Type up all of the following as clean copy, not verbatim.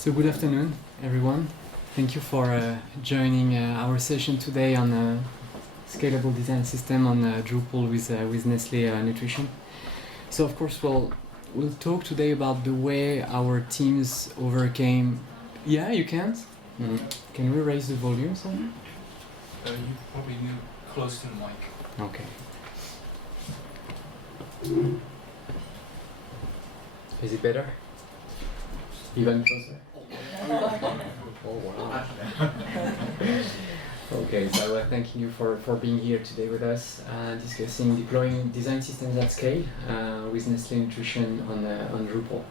So good afternoon, everyone. Thank you for joining our session today on Scalable Design System on Drupal with Nestlé Nutrition. So of course we'll talk today about the way our teams overcame. Yeah, you can't. Can we raise the volume some? You probably need close to the mic. Okay. Is it better? Even closer. Oh wow. Okay, so thanking you for being here today with us, discussing deploying design systems at scale with Nestlé Nutrition on Drupal.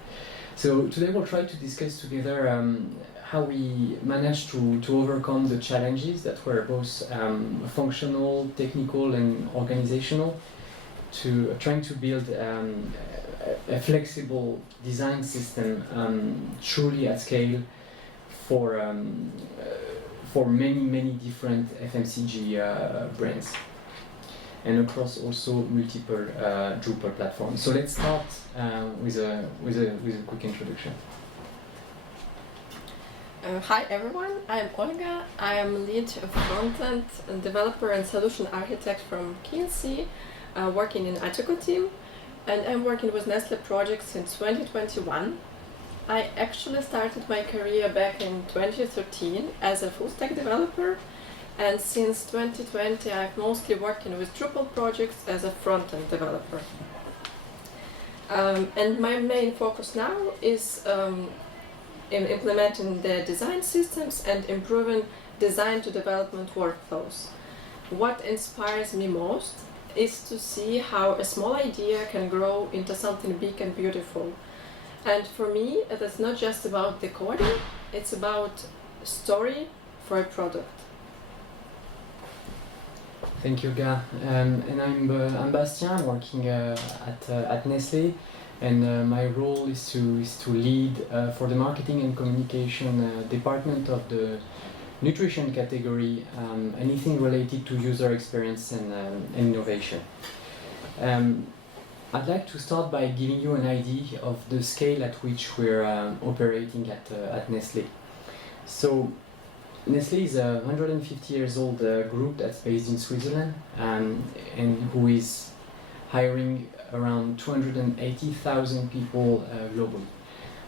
So today we'll try to discuss together how we managed to overcome the challenges that were both functional, technical and organizational, to trying to build a flexible design system truly at scale for many different FMCG brands and across also multiple Drupal platforms. So let's start with a quick introduction. Hi everyone, I'm Olga. I am lead front-end developer and solution architect from KNC, working in Agile team, and I'm working with Nestlé projects since 2021. I actually started my career back in 2013 as a full-stack developer, and since 2020 I've mostly working with Drupal projects as a front-end developer. And my main focus now is in implementing the design systems and improving design to development workflows. What inspires me most is to see how a small idea can grow into something big and beautiful. And for me, it is not just about the coding, it's about story for a product. Thank you, Olga. And I'm Bastien, working at Nestlé, and my role is to lead for the marketing and communication department of the nutrition category, anything related to user experience and innovation. I'd like to start by giving you an idea of the scale at which we're operating at Nestlé. So Nestlé is a 150 years old group that's based in Switzerland and who is hiring around 280,000 people globally,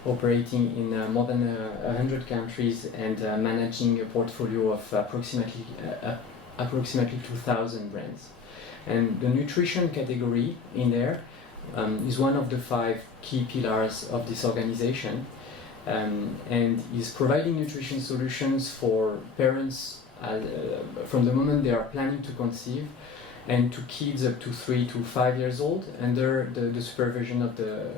operating in more than 100 countries and managing a portfolio of approximately 2,000 brands. And the nutrition category in there is one of the 5 key pillars of this organization, and is providing nutrition solutions for parents from the moment they are planning to conceive, and to kids up to 3 to 5 years old under the supervision of the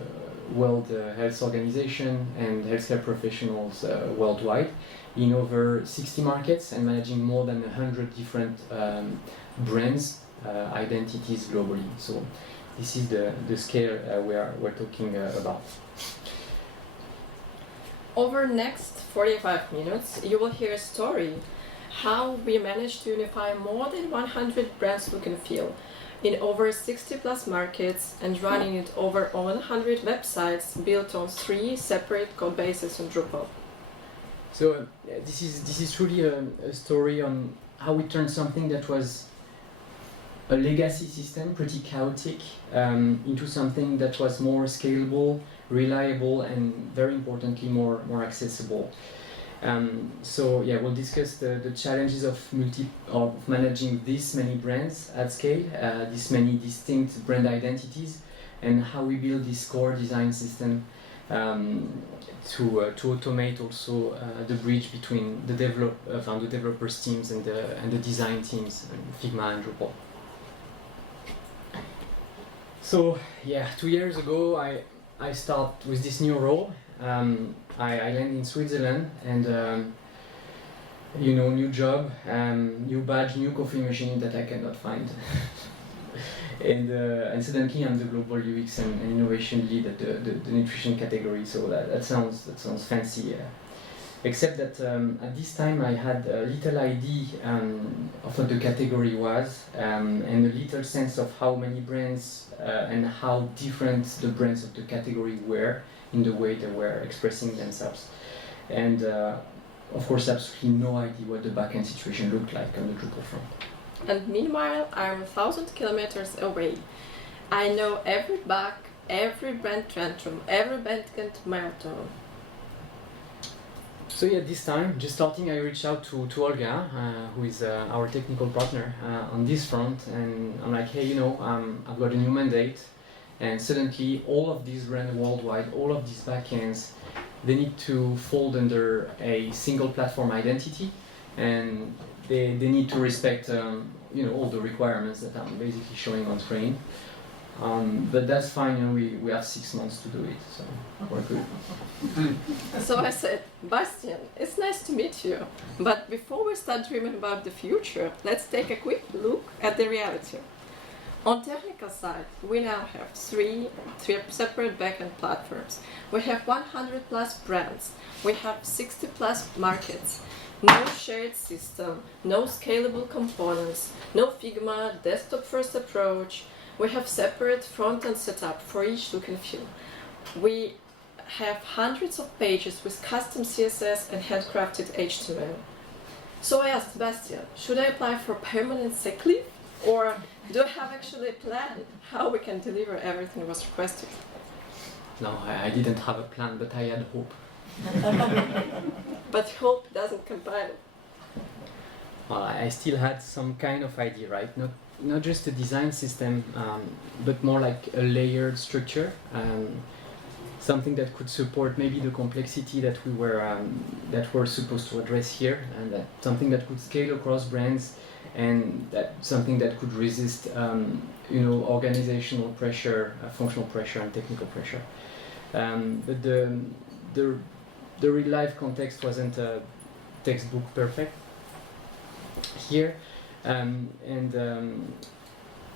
World Health Organization and healthcare professionals worldwide in over 60 markets and managing more than 100 different brands, identities globally. So this is the scale we're talking about. Over next 45 minutes, you will hear a story how we managed to unify more than 100 brands look and feel in over 60 plus markets and running it over 100 websites built on 3 separate code bases on Drupal. So this is truly a story on how we turned something that was a legacy system, pretty chaotic, into something that was more scalable, reliable, and very importantly more accessible. So yeah, we'll discuss the challenges of managing this many brands at scale, this many distinct brand identities, and how we build this core design system to automate also the bridge between the developers teams and the design teams, Figma and Drupal. So yeah, 2 years ago I start with this new role. I land in Switzerland and new job, new badge, new coffee machine that I cannot find. and suddenly I'm the global UX and innovation lead at the nutrition category. So that sounds fancy. Except that at this time I had a little idea of what the category was, and a little sense of how many brands and how different the brands of the category were in the way they were expressing themselves. and of course absolutely no idea what the backend situation looked like on the Drupal front. And meanwhile, I'm 1,000 kilometers away. I know every bug, every brand tantrum, every backend marathon. So yeah, this time, just starting, I reached out to Olga, who is our technical partner on this front, and I'm like, hey, I've got a new mandate, and suddenly all of these brands worldwide, all of these backends, they need to fold under a single platform identity, and they need to respect all the requirements that I'm basically showing on screen. But that's fine, we have 6 months to do it, so we're good. So I said, Bastien, it's nice to meet you, but before we start dreaming about the future, let's take a quick look at the reality. On technical side, we now have three separate backend platforms. We have 100 plus brands. We have 60 plus markets. No shared system, no scalable components, no Figma desktop first approach. We have separate front-end setup for each look and feel. We have hundreds of pages with custom CSS and handcrafted HTML. So I asked Bastien, should I apply for permanent sick leave? Or do I have actually a plan how we can deliver everything was requested? No, I didn't have a plan, but I had hope. But hope doesn't compile. Well, I still had some kind of idea, right? Not just a design system, but more like a layered structure, something that could support maybe the complexity that we're supposed to address here, and something that could scale across brands, and something that could resist, organizational pressure, functional pressure, and technical pressure. But the real life context wasn't textbook perfect here,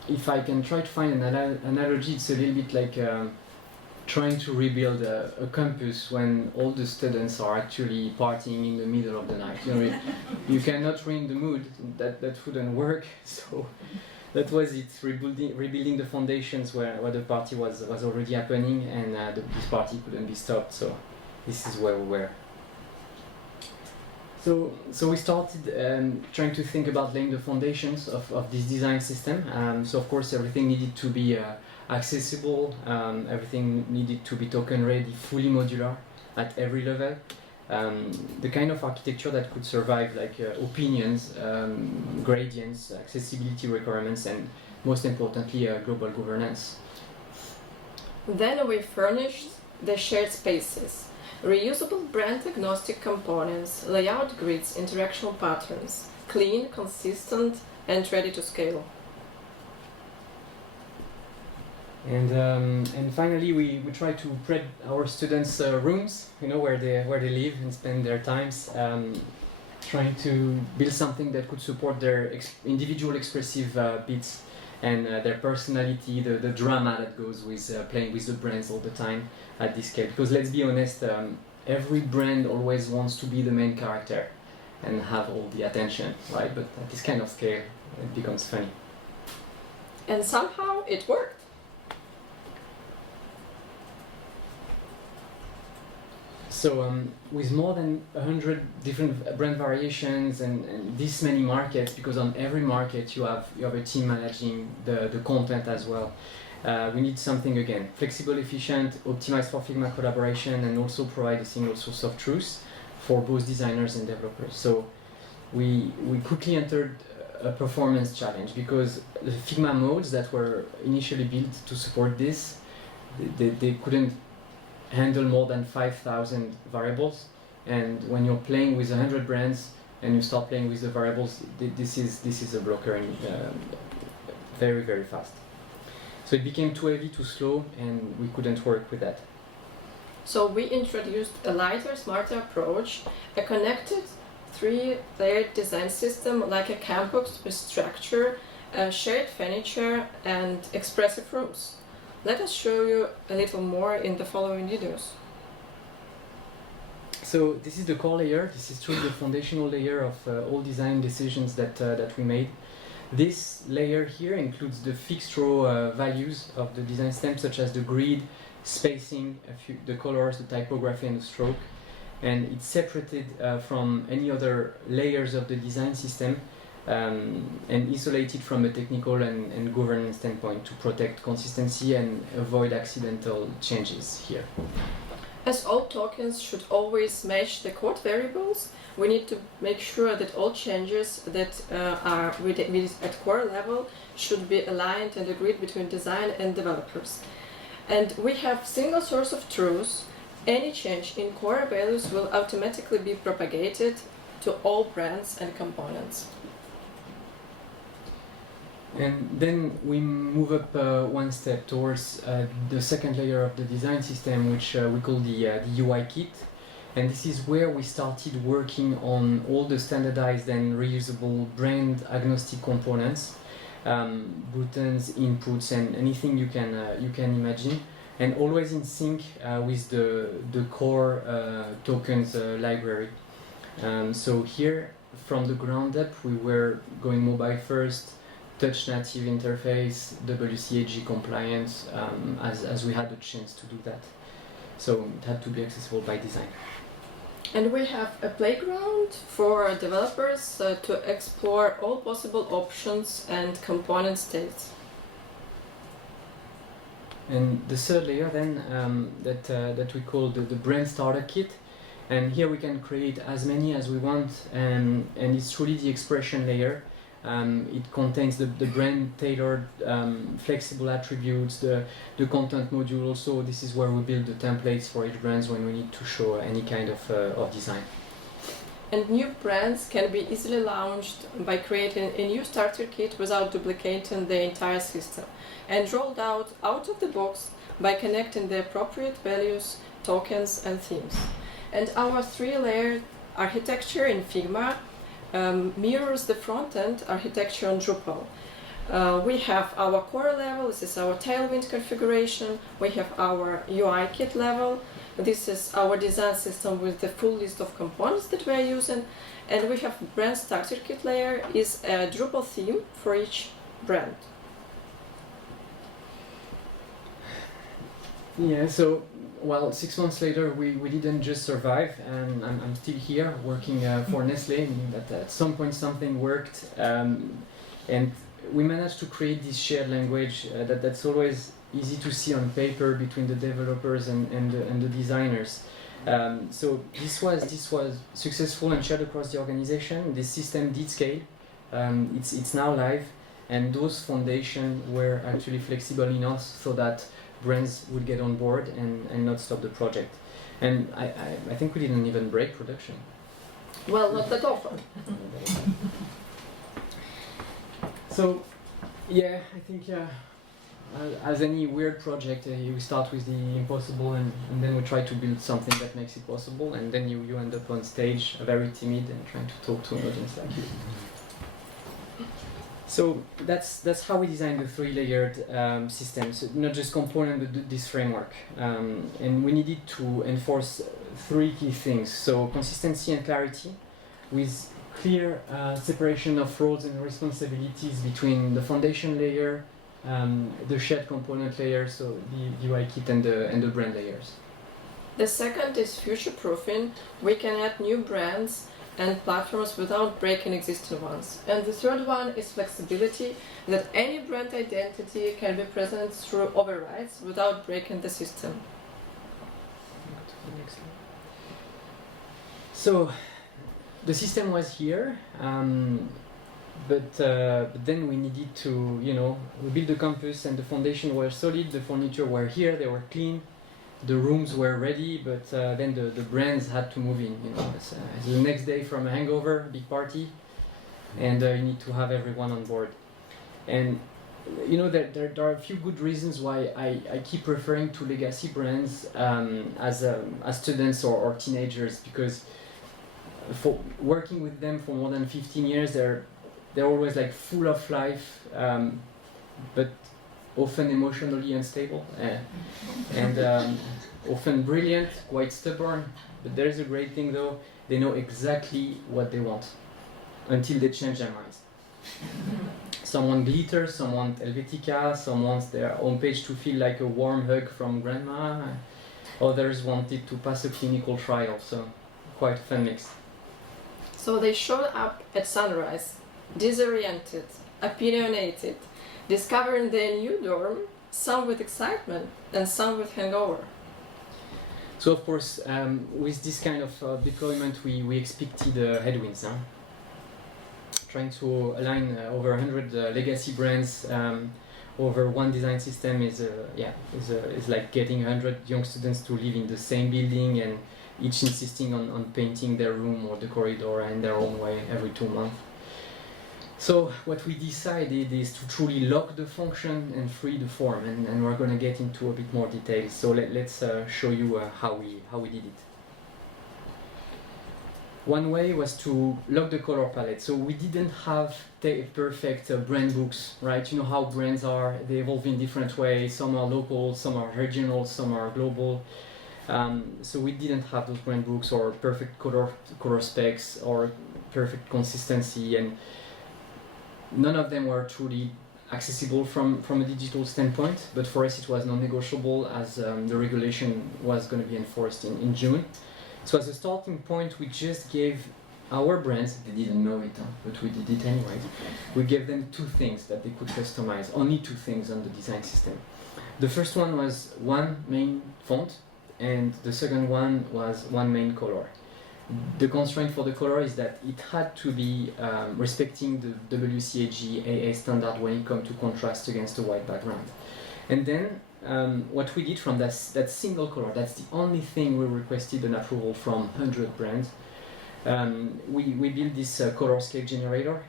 if I can try to find an analogy, it's a little bit like trying to rebuild a campus when all the students are actually partying in the middle of the night. You cannot ruin the mood. That wouldn't work. So that was it. Rebuilding the foundations where the party was already happening, and this party couldn't be stopped. So this is where we were. So we started trying to think about laying the foundations of this design system. So of course everything needed to be accessible, everything needed to be token ready, fully modular at every level. The kind of architecture that could survive like opinions, gradients, accessibility requirements, and most importantly global governance. Then we furnished the shared spaces. Reusable brand-agnostic components, layout grids, interaction patterns, clean, consistent, and ready to scale. And finally, we try to prep our students' rooms, where they live and spend their times, trying to build something that could support their individual expressive bits and their personality, the drama that goes with playing with the brands all the time at this scale. Because let's be honest, every brand always wants to be the main character and have all the attention, right? But at this kind of scale, it becomes funny. And somehow it worked. So with more than 100 different brand variations and this many markets, because on every market you have a team managing the content as well. We need something, again, flexible, efficient, optimized for Figma collaboration, and also provide a single source of truth for both designers and developers. So we quickly entered a performance challenge, because the Figma modes that were initially built to support this, they couldn't handle more than 5,000 variables, and when you're playing with 100 brands and you start playing with the variables, this is a blocker, and very, very fast. So it became too heavy, too slow, and we couldn't work with that. So we introduced a lighter, smarter approach, a connected 3-layered design system like a campbox with structure, shared furniture, and expressive rooms. Let us show you a little more in the following videos. So this is the core layer. This is truly the foundational layer of all design decisions that we made. This layer here includes the fixed row values of the design system, such as the grid, spacing, the colors, the typography, and the stroke. and it's separated from any other layers of the design system, and isolated from a technical and governance standpoint to protect consistency and avoid accidental changes here. As all tokens should always match the code variables, we need to make sure that all changes that are at core level should be aligned and agreed between design and developers. And we have single source of truth. Any change in core values will automatically be propagated to all brands and components. And then we move up one step towards the second layer of the design system, which we call the UI kit. And this is where we started working on all the standardized and reusable brand agnostic components, buttons, inputs, and anything you can imagine, and always in sync with the core tokens library. So here, from the ground up, we were going mobile first, touch native interface, WCAG compliance, as we had the chance to do that. So it had to be accessible by design. And we have a playground for developers to explore all possible options and component states. And the third layer then that we call the brand starter kit, and here we can create as many as we want, and it's truly the expression layer. It contains the brand tailored flexible attributes, the content module also. This is where we build the templates for each brand when we need to show any kind of design. And new brands can be easily launched by creating a new starter kit without duplicating the entire system, and rolled out of the box by connecting the appropriate values, tokens and themes. And our 3-layer architecture in Figma mirrors the front-end architecture on Drupal. We have our core level, this is our Tailwind configuration, we have our UI kit level, this is our design system with the full list of components that we are using, and we have brand starter kit layer is a Drupal theme for each brand. Yeah, so well, 6 months later, we didn't just survive, and I'm still here working for Nestlé, meaning that at some point something worked, and we managed to create this shared language that's always easy to see on paper between the developers and the designers. So this was successful and shared across the organization. This system did scale. It's now live, and those foundations were actually flexible enough so that brands would get on board and not stop the project. And I think we didn't even break production. Well, not that often. So, yeah, I think as any weird project, you start with the impossible, and then we try to build something that makes it possible, and then you end up on stage very timid and trying to talk to an audience like you. So that's how we designed the 3-layered system. So not just component, but this framework. And we needed to enforce 3 key things. So consistency and clarity, with clear separation of roles and responsibilities between the foundation layer, the shared component layer, so the UI kit and the brand layers. The second is future-proofing. We can add new brands and platforms without breaking existing ones. And the third one is flexibility, that any brand identity can be present through overrides without breaking the system. So the system was here, but then we needed to, we built the campus and the foundation were solid, the furniture were here, they were clean, the rooms were ready, but then the brands had to move in. It's the next day from a hangover, big party, and you need to have everyone on board. And there are a few good reasons why I keep referring to legacy brands as students or teenagers, because for working with them for more than 15 years, they're always like full of life, but often emotionally unstable, and often brilliant, quite stubborn. But there's a great thing though, they know exactly what they want until they change their minds. Some want glitter, some want Helvetica, some want their homepage to feel like a warm hug from grandma, others wanted to pass a clinical trial. So quite a fun mix. So they showed up at sunrise, disoriented, opinionated, discovering their new dorm, some with excitement and some with hangover. So of course, with this kind of deployment, we expected headwinds. Trying to align over 100 legacy brands over one design system is like getting 100 young students to live in the same building and each insisting on painting their room or the corridor in their own way every 2 months. So what we decided is to truly lock the function and free the form, and we're going to get into a bit more details. So let's show you how we did it. One way was to lock the color palette. So we didn't have perfect brand books, right? You know how brands are, they evolve in different ways. Some are local, some are regional, some are global. So we didn't have those brand books or perfect color specs or perfect consistency, and none of them were truly accessible from a digital standpoint. But for us it was non-negotiable as the regulation was going to be enforced in June. So as a starting point, we just gave our brands, they didn't know it, but we did it anyway. We gave them 2 things that they could customize, only 2 things on the design system. The first one was one main font, and the second one was one main color. The constraint for the color is that it had to be respecting the WCAG AA standard when it comes to contrast against a white background. And then what we did from that single color, that's the only thing we requested an approval from 100 brands. We built this color scale generator.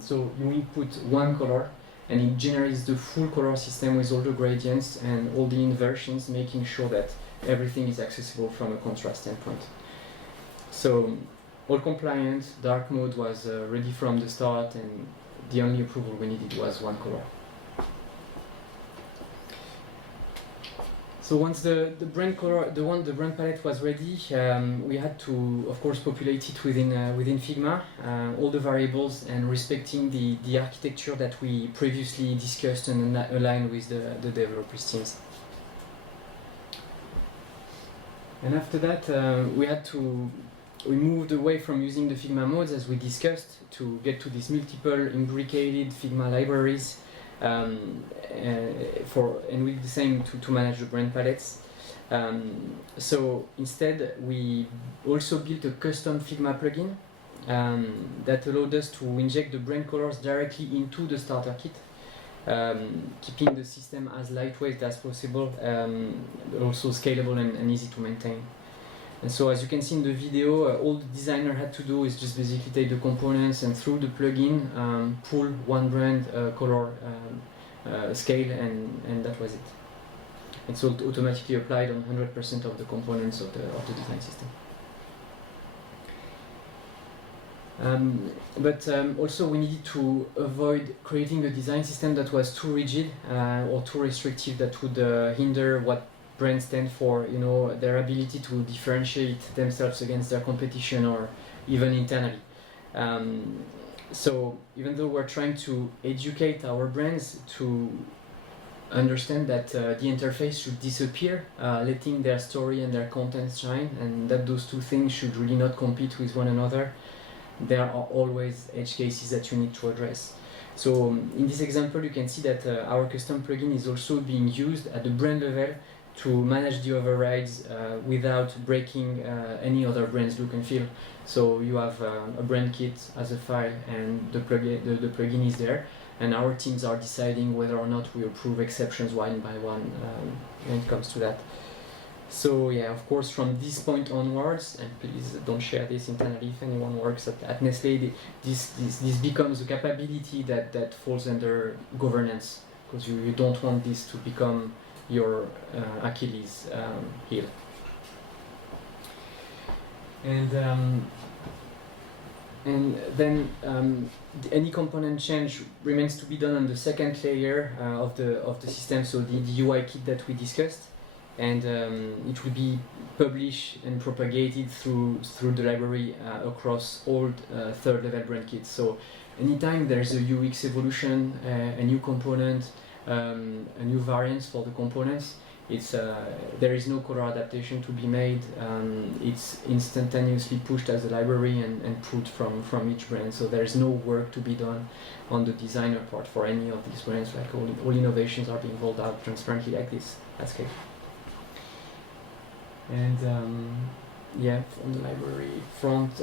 So you input one color and it generates the full color system with all the gradients and all the inversions, making sure that everything is accessible from a contrast standpoint. So all compliant, dark mode was ready from the start, and the only approval we needed was one color. So once the brand color, the brand palette was ready, we had to, of course, populate it within Figma, all the variables, and respecting the architecture that we previously discussed and aligned with the developers teams. And after that, we moved away from using the Figma modes as we discussed to get to these multiple imbricated Figma libraries. And we did the same to manage the brand palettes. So instead, we also built a custom Figma plugin that allowed us to inject the brand colors directly into the starter kit, keeping the system as lightweight as possible, but also scalable and easy to maintain. And so as you can see in the video, all the designer had to do is just basically take the components and through the plugin pull one brand color scale, and that was it. It's automatically applied on 100% of the components of the design system. But also we needed to avoid creating a design system that was too rigid or too restrictive, that would hinder what brands stand for, you know, their ability to differentiate themselves against their competition or even internally. So even though we're trying to educate our brands to understand that the interface should disappear, letting their story and their content shine, and that those 2 things should really not compete with one another, there are always edge cases that you need to address. So in this example, you can see that our custom plugin is also being used at the brand level to manage the overrides without breaking any other brand's look and feel. So you have a brand kit as a file, and the plugin is there, and our teams are deciding whether or not we approve exceptions one by one when it comes to that. So yeah, of course, from this point onwards, and please don't share this internally if anyone works at Nestlé, this becomes a capability that falls under governance, because you don't want this to become your Achilles heel. And then any component change remains to be done on the second layer of the system, so the UI kit that we discussed, and it will be published and propagated through the library across all third level brand kits. So anytime there's a UX evolution, a new component, a new variance for the components, it's there is no color adaptation to be made. It's instantaneously pushed as a library and pulled from each brand. So there is no work to be done on the designer part for any of these brands. Like all innovations are being rolled out transparently like this at scale. And yeah, on the library front,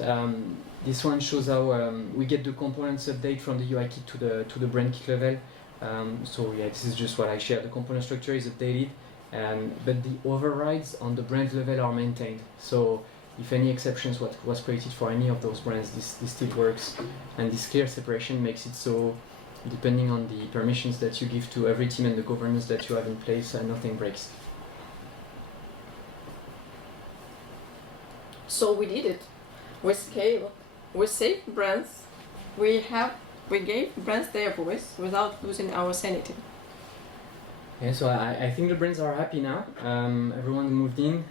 this one shows how we get the components update from the UI kit to the brand kit level. So yeah, this is just what I shared. The component structure is updated, but the overrides on the brand level are maintained. So if any exceptions was created for any of those brands, this still works. And this clear separation makes it so, depending on the permissions that you give to every team and the governance that you have in place, nothing breaks. So we did it. We scale. We saved brands. We gave brands their voice without losing our sanity. Yeah, so I think the brands are happy now. Everyone moved in,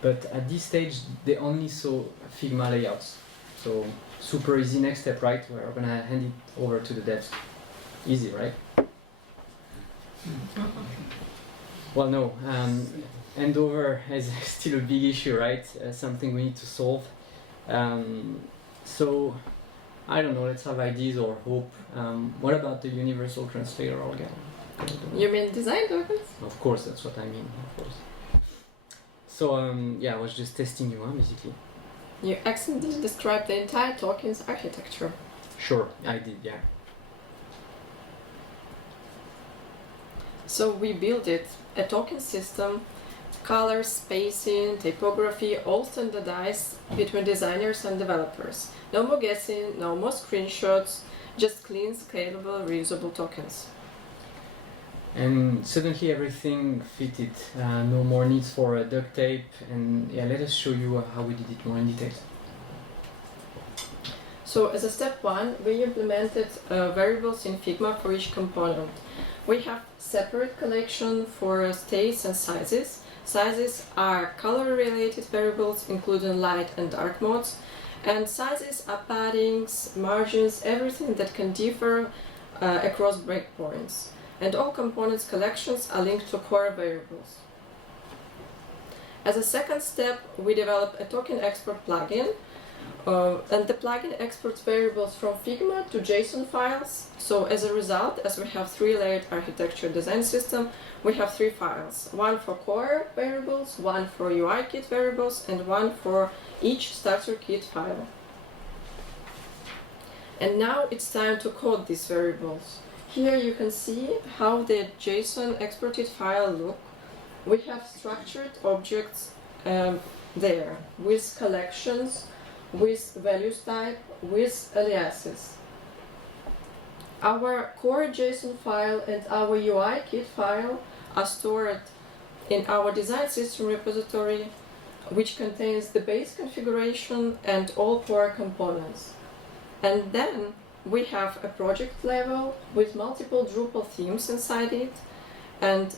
but at this stage they only saw Figma layouts. So super easy next step, right? We're gonna hand it over to the devs. Easy, right? Well, no. Handover is still a big issue, right? Something we need to solve. So I don't know. Let's have ideas or hope. What about the universal translator, Olga? You mean design tokens? Of course, that's what I mean. Of course. So yeah, I was just testing you, basically. You accidentally described the entire tokens architecture. Sure, I did. Yeah. So we built it, a token system, color, spacing, typography, all standardized between designers and developers. No more guessing, no more screenshots, just clean, scalable, reusable tokens. And suddenly everything fitted. No more needs for duct tape. And yeah, let us show you how we did it more in detail. So as a step one, we implemented variables in Figma for each component. We have separate collection for states and sizes. Sizes are color-related variables, including light and dark modes. And sizes are paddings, margins, everything that can differ across breakpoints. And all components collections are linked to core variables. As a second step, we developed a token export plugin, and the plugin exports variables from Figma to JSON files. So as a result, as we have three-layered architecture design system, we have three files: one for core variables, one for UI kit variables, and one for each starter kit file. And now it's time to code these variables. Here you can see how the JSON exported file look. We have structured objects there with collections, with values type, with aliases. Our core JSON file and our UI kit file are stored in our design system repository, which contains the base configuration and all core components. And then we have a project level with multiple Drupal themes inside it, and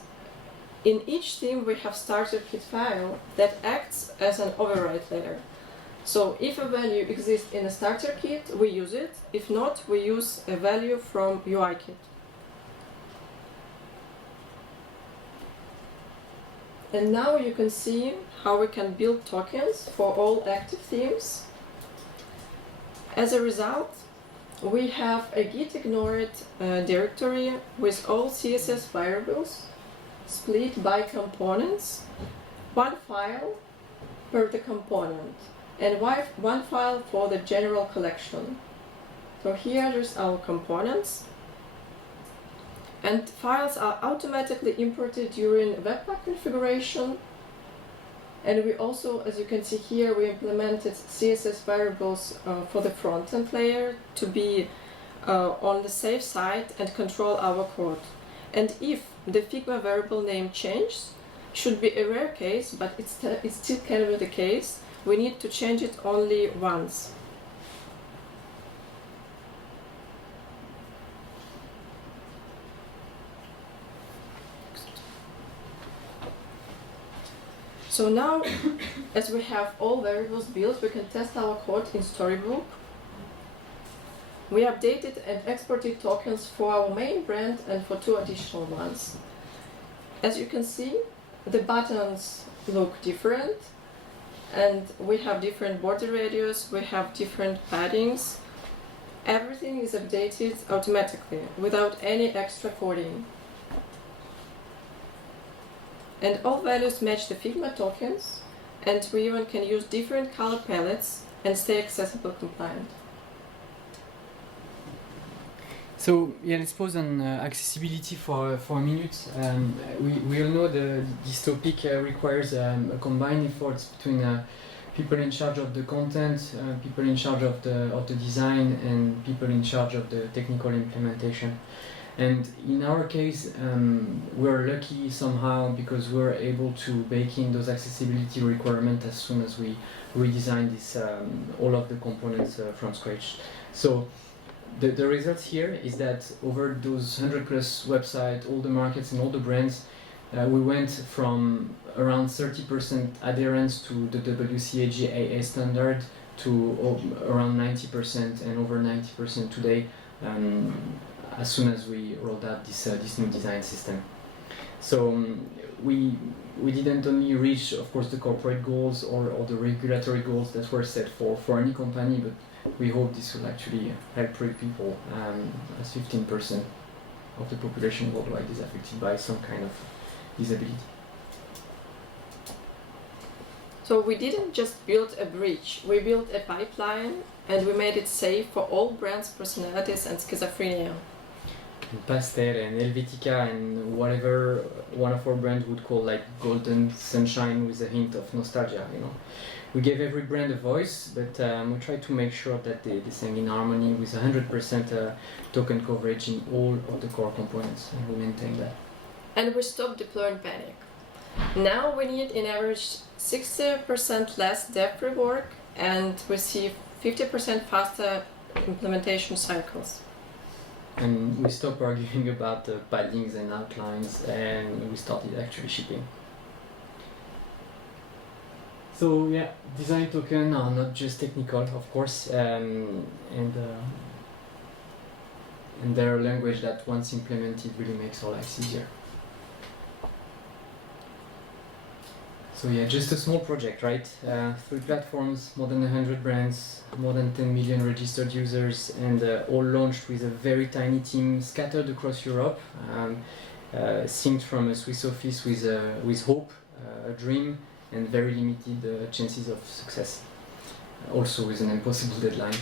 in each theme we have starter kit file that acts as an override layer. So if a value exists in a starter kit, we use it. If not, we use a value from UI kit. And now you can see how we can build tokens for all active themes. As a result, we have a git ignored directory with all CSS variables split by components, one file per the component, and one file for the general collection. So here there's our components, and files are automatically imported during Webpack configuration. And we also, as you can see here, we implemented CSS variables for the front-end layer to be on the safe side and control our code. And if the Figma variable name changes, should be a rare case, but it still can be the case, we need to change it only once. So now, as we have all variables built, we can test our code in Storybook. We updated and exported tokens for our main brand and for two additional ones. As you can see, the buttons look different, and we have different border radius, we have different paddings. Everything is updated automatically without any extra coding. And all values match the Figma tokens, and we even can use different color palettes and stay accessible compliant. So yeah, let's pause on accessibility for a minute. We all know this topic requires a combined effort between people in charge of the content, people in charge of the design, and people in charge of the technical implementation. And in our case, we're lucky somehow because we're able to bake in those accessibility requirements as soon as we redesign this all of the components from scratch. So the result here is that over those 100 plus websites, all the markets and all the brands, we went from around 30% adherence to the WCAG AA standard to around 90% and over 90% today as soon as we rolled out this new design system. So we didn't only reach, of course, the corporate goals or the regulatory goals that were set for any company, but we hope this will actually help people, as 15% of the population worldwide is affected by some kind of disability. So we didn't just build a bridge, we built a pipeline and we made it safe for all brands, personalities and schizophrenia. And Pastel and Helvetica and whatever one of our brands would call like golden sunshine with a hint of nostalgia, you know. We gave every brand a voice, but we tried to make sure that they sang in harmony with 100% token coverage in all of the core components, and we maintain that. And we stopped deploying panic. Now we need in average 60% less dev rework and we see 50% faster implementation cycles. And we stopped arguing about the paddings and outlines, and we started actually shipping. So yeah, design tokens are not just technical, of course, and they're a language that once implemented really makes our lives easier. So yeah, just a small project, right? 3 platforms, more than 100 brands, more than 10 million registered users, and all launched with a very tiny team scattered across Europe, synced from a Swiss office with hope, a dream, and very limited chances of success. Also with an impossible deadline.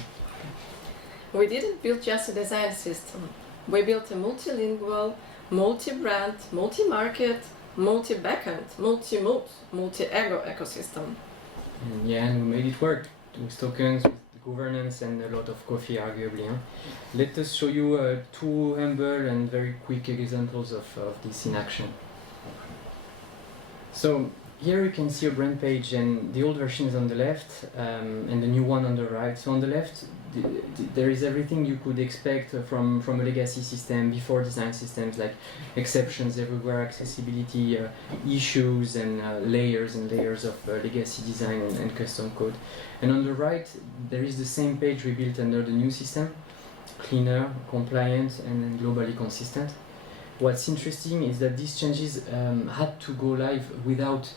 We didn't build just a design system. We built a multilingual, multi-brand, multi-market, multi-backend, multi-mood, multi-ego ecosystem. And we made it work with tokens, with governance, and a lot of coffee, arguably. Huh? Let us show you 2 humble and very quick examples of this in action. So here you can see a brand page, and the old version is on the left, and the new one on the right. So on the left, there is everything you could expect from a legacy system before design systems, like exceptions everywhere, accessibility issues, and layers of legacy design and custom code. And on the right, there is the same page we built under the new system, cleaner, compliant, and globally consistent. What's interesting is that these changes had to go live without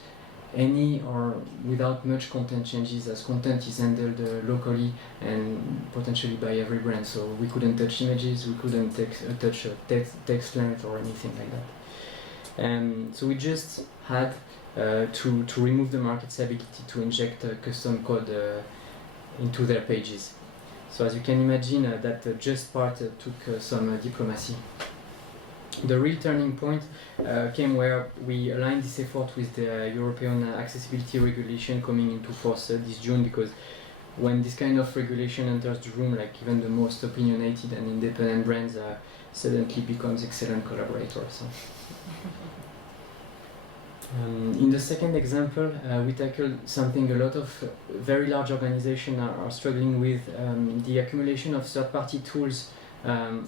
any or without much content changes, as content is handled locally and potentially by every brand. So we couldn't touch images, we couldn't touch text length or anything like that. So we just had to remove the market's ability to inject custom code into their pages. So as you can imagine, that just part took some diplomacy. The real turning point came where we aligned this effort with the European accessibility regulation coming into force this June, because when this kind of regulation enters the room, like even the most opinionated and independent brands suddenly becomes excellent collaborators. In the second example, we tackled something a lot of very large organizations are struggling with, the accumulation of third-party tools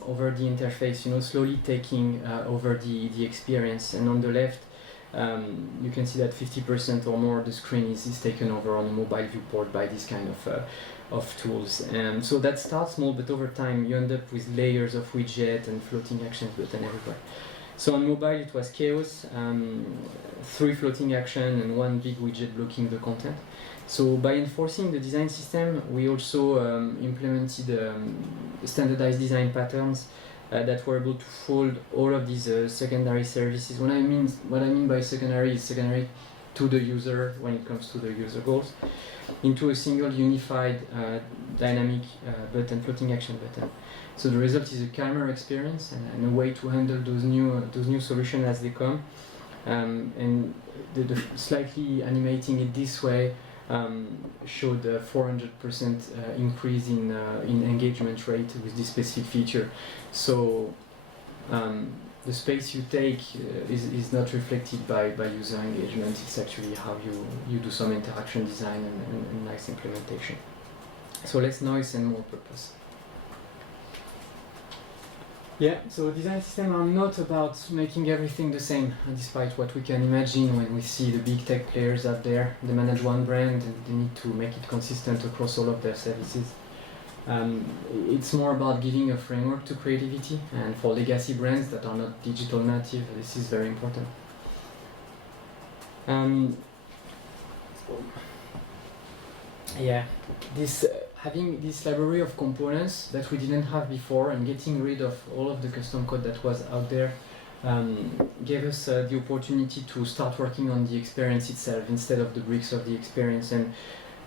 over the interface, slowly taking over the experience. And on the left, you can see that 50% or more of the screen is taken over on a mobile viewport by this kind of tools. And so that starts small, but over time you end up with layers of widget and floating actions button everywhere. So on mobile it was chaos, 3 floating action and 1 big widget blocking the content. So by enforcing the design system, we also implemented standardized design patterns that were able to fold all of these secondary services. What I mean by secondary is secondary to the user when it comes to the user goals, into a single unified dynamic button, floating action button. So the result is a calmer experience and a way to handle those new solutions as they come. And the slightly animating it this way showed a 400% increase in engagement rate with this specific feature. So the space you take is not reflected by user engagement. It's actually how you do some interaction design and nice implementation. So less noise and more purpose. Yeah, so design systems are not about making everything the same, despite what we can imagine when we see the big tech players out there. They manage one brand and they need to make it consistent across all of their services. It's more about giving a framework to creativity, and for legacy brands that are not digital native, this is very important. Having this library of components that we didn't have before and getting rid of all of the custom code that was out there gave us the opportunity to start working on the experience itself instead of the bricks of the experience. And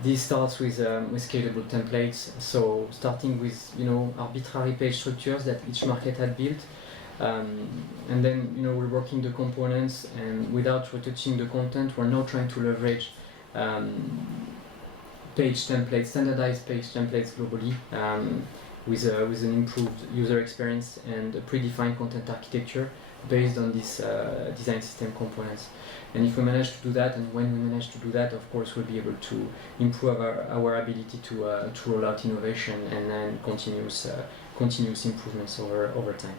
this starts with scalable templates. So starting with arbitrary page structures that each market had built, and then we're working the components, and without retouching the content, we're now trying to leverage page templates, standardized page templates globally, with an improved user experience and a predefined content architecture based on these design system components. And if we manage to do that, and when we manage to do that, of course we'll be able to improve our ability to roll out innovation and then continuous improvements over time.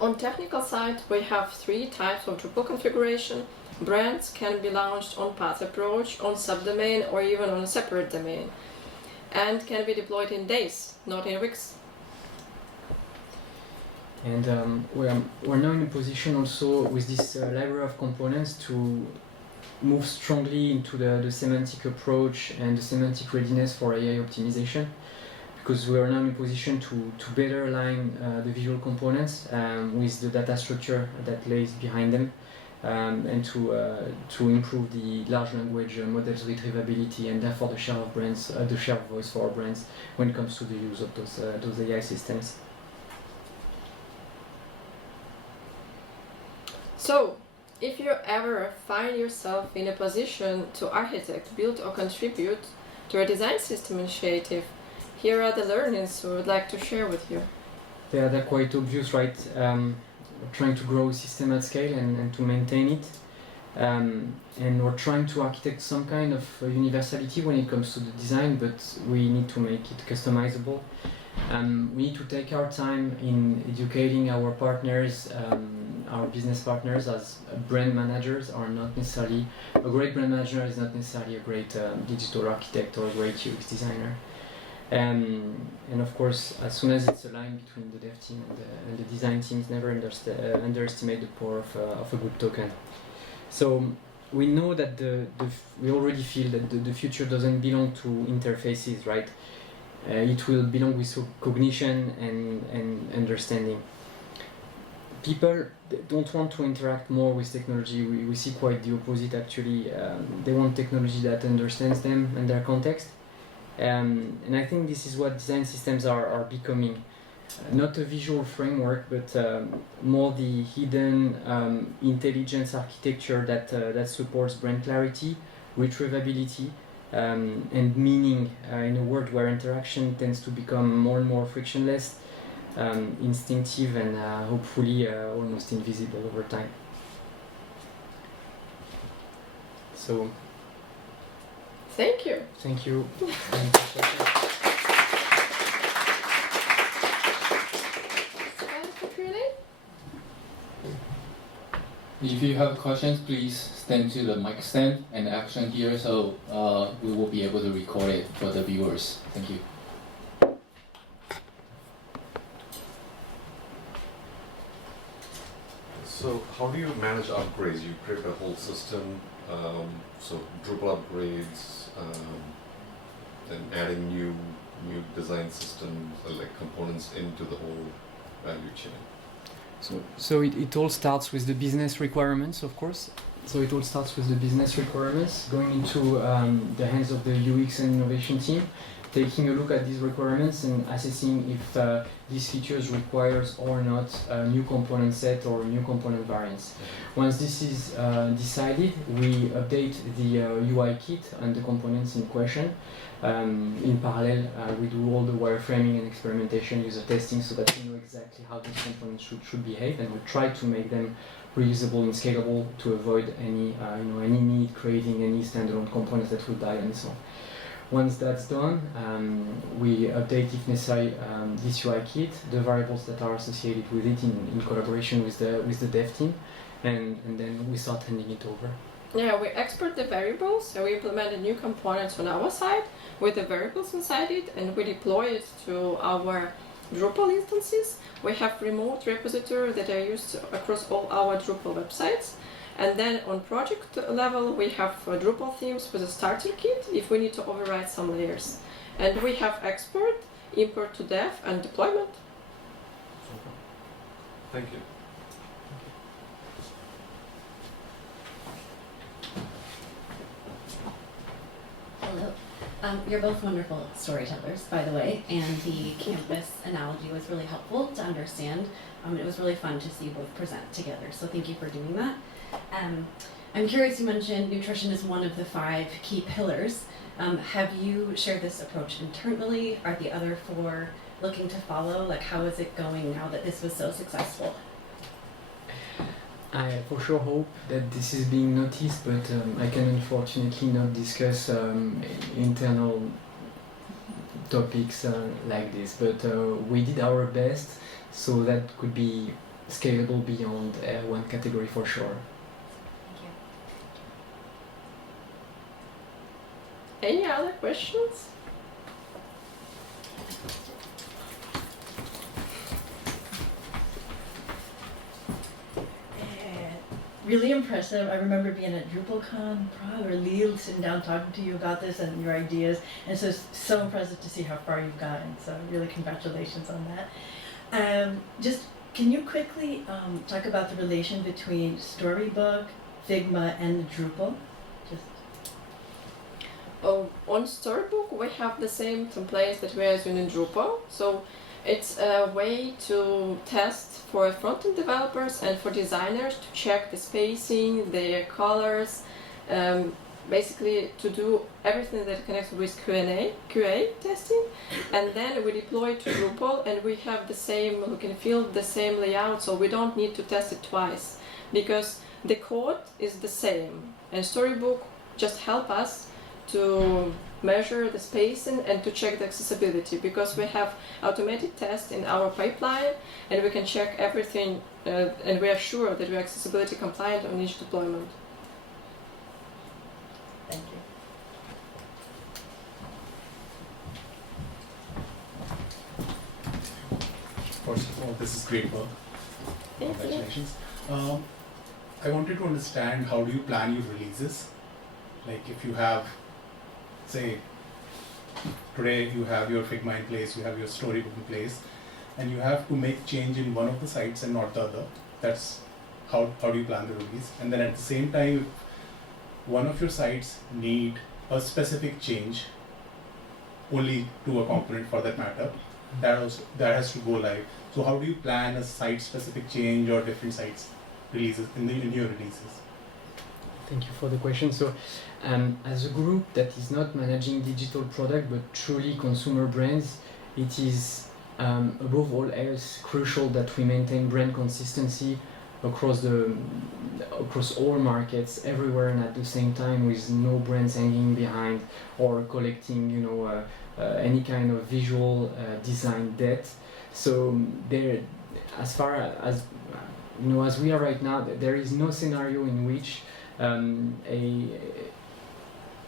On technical side, we have 3 types of Drupal configuration. Brands can be launched on path approach, on subdomain, or even on a separate domain, and can be deployed in days, not in weeks. And we're now in a position also with this library of components to move strongly into the semantic approach and the semantic readiness for AI optimization, because we are now in a position to better align the visual components with the data structure that lays behind them, and to improve the large language models retrievability and therefore the share of brands, the share of voice for our brands when it comes to the use of those AI systems. So, if you ever find yourself in a position to architect, build, or contribute to a design system initiative, here are the learnings we would like to share with you. Yeah, they're quite obvious, right? We're trying to grow a system at scale and to maintain it. And we're trying to architect some kind of universality when it comes to the design, but we need to make it customizable. We need to take our time in educating our partners, our business partners, as brand managers are not necessarily, a great brand manager is not necessarily a great digital architect or a great UX designer. And of course, as soon as it's aligned between the dev team and the design teams, never underestimate the power of a good token. So we know that we already feel that the future doesn't belong to interfaces, right? It will belong with cognition and understanding. People don't want to interact more with technology. We see quite the opposite, actually. They want technology that understands them and their context. And I think this is what design systems are becoming. Not a visual framework, but more the hidden intelligence architecture that supports brand clarity, retrievability, and meaning in a world where interaction tends to become more and more frictionless, instinctive, and hopefully almost invisible over time. So, thank you. Thank you. If you have questions, please stand to the mic stand and action here, so we will be able to record it for the viewers. Thank you. So how do you manage upgrades? You create a whole system, so Drupal upgrades, then adding new design systems, like components into the whole value chain. So it all starts with the business requirements, of course. So it all starts with the business requirements, going into the hands of the UX and innovation team, taking a look at these requirements and assessing if these features requires or not a new component set or new component variants. Once this is decided, we update the UI kit and the components in question. In parallel, we do all the wireframing and experimentation, user testing, so that we know exactly how these components should behave, and we try to make them reusable and scalable to avoid any need creating any standalone components that will die and so on. Once that's done, we update, if necessary, this UI kit, the variables that are associated with it in collaboration with the dev team, and then we start handing it over. Yeah, we export the variables, so we implement new components on our side with the variables inside it, and we deploy it to our Drupal instances. We have remote repository that are used across all our Drupal websites. And then on project level, we have Drupal themes with a starter kit if we need to override some layers. And we have export, import to dev, and deployment. Super. Thank you. Hello. You're both wonderful storytellers, by the way, and the campus analogy was really helpful to understand. It was really fun to see you both present together, so thank you for doing that. I'm curious, you mentioned nutrition is one of the 5 key pillars. Have you shared this approach internally? Are the other 4 looking to follow? Like, how is it going now that this was so successful? I for sure hope that this is being noticed, but I can unfortunately not discuss internal topics like this. But we did our best, so that could be scalable beyond one category for sure. Any other questions? Really impressive. I remember being at DrupalCon, Prague or Lille, sitting down talking to you about this and your ideas, and so it's so impressive to see how far you've gotten. So really congratulations on that. Just can you quickly talk about the relation between Storybook, Figma, and Drupal? On Storybook, we have the same templates that we are using in Drupal. So it's a way to test for front-end developers and for designers to check the spacing, the colors, basically to do everything that connects with QA testing. And then we deploy it to Drupal, and we have the same look and feel, the same layout, so we don't need to test it twice because the code is the same. And Storybook just help us to measure the spacing and to check the accessibility, because we have automated tests in our pipeline and we can check everything and we are sure that we are accessibility compliant on each deployment. Thank you. First of all, this is great work. Thank you. Congratulations. I wanted to understand, how do you plan your releases? Like if you have, say, today you have your Figma in place, you have your Storybook in place, and you have to make change in one of the sites and not the other. That's how do you plan the release? And then at the same time, if one of your sites need a specific change, only to a component for that matter, that has to go live. So how do you plan a site-specific change or different sites releases in your releases? Thank you for the question. So, as a group that is not managing digital product but truly consumer brands, it is above all else crucial that we maintain brand consistency across all markets, everywhere, and at the same time, with no brands hanging behind or collecting, any kind of visual design debt. So there, as far as as we are right now, there is no scenario in which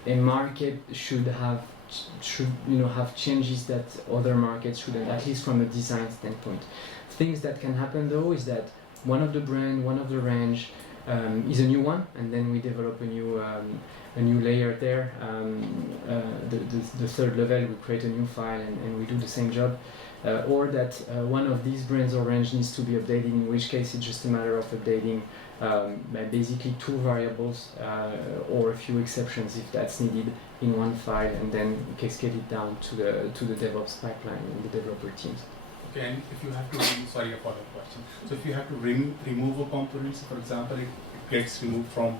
a market should have changes that other markets shouldn't, at least from a design standpoint. Things that can happen though is that one of the brand, one of the range is a new one, and then we develop a new layer there. The third level, we create a new file and we do the same job. Or that one of these brands or range needs to be updated, in which case it's just a matter of updating basically two variables or a few exceptions if that's needed in one file, and then cascade it down to the DevOps pipeline and the developer teams. Okay, and if you have to, sorry, a follow-up question. So if you have to remove a component, for example, it gets removed from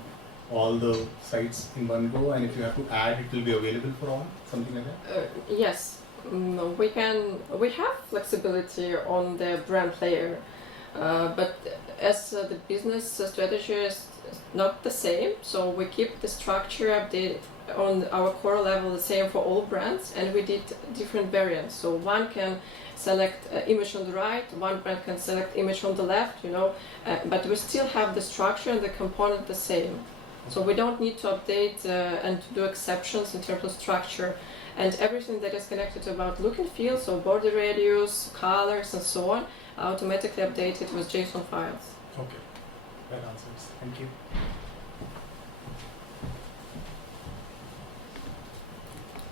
all the sites in one go, and if you have to add, it will be available for all, something like that? Yes. We have flexibility on the brand layer, but as the business strategy is not the same, so we keep the structure update on our core level the same for all brands, and we did different variants. So one can select image on the right, one brand can select image on the left, but we still have the structure and the component the same. So we don't need to update and to do exceptions in terms of structure. And everything that is connected about look and feel, so border radius, colors, and so on, automatically updated with JSON files. Okay, that answers. Thank you.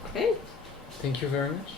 Okay. Thank you very much.